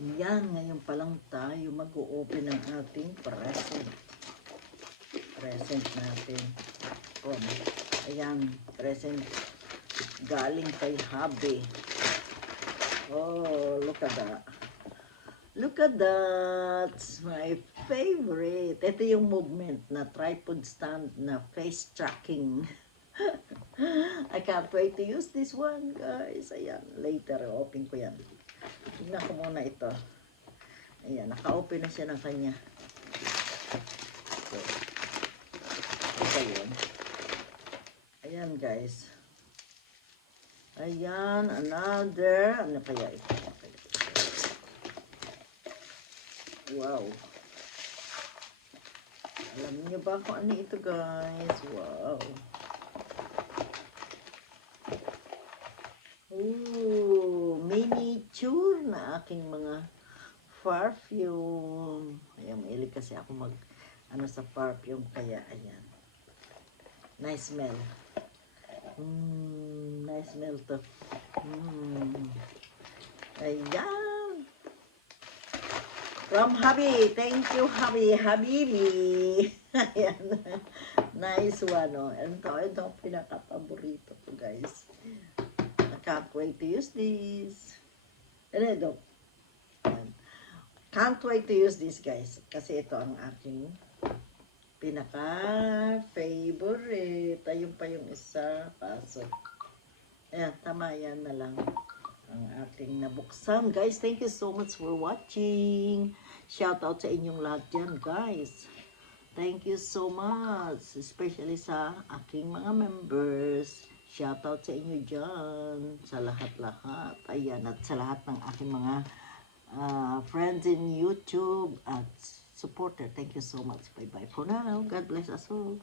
Yan, ngayon pa lang tayo mag-o-open ng ating present. Present natin. Ayan, present galing kay Habi. Oh, look at that. Look at that. It's my favorite. Ito yung movement na tripod stand na face tracking. I can't wait to use this one, guys. Ayan, later, open ko yan. Tignan ko muna ito. Ayan, naka-open na siya ng kanya. So, ito yun. Ayan, guys. Ayan, another. Ano kaya ito? Wow. Alam niyo ba kung ano ito, guys? Wow. Ooh, miniature na aking mga perfume. Ayan, mahilig kasi ako sa perfume. Kaya, ayan. Nice smell. Nice smell to. Ayan. From Habi. Thank you, Habibi. Ayan. Nice one, oh. Ito ang pinaka-paborito ko, guys. I can't wait to use this. Can't wait to use this, guys. Kasi ito ang aking pinaka-favorite. Ayun pa yung isa. Kaso, ayan, tama yan na lang ang ating nabuksan. Guys, thank you so much for watching. Shout out sa inyong lahat dyan, guys. Thank you so much. Especially sa aking mga members. Shout out sa inyo dyan. Sa lahat-lahat. Ayan, at sa lahat ng aking mga friends in YouTube at supporter. Thank you so much. Bye-bye for now. God bless us all.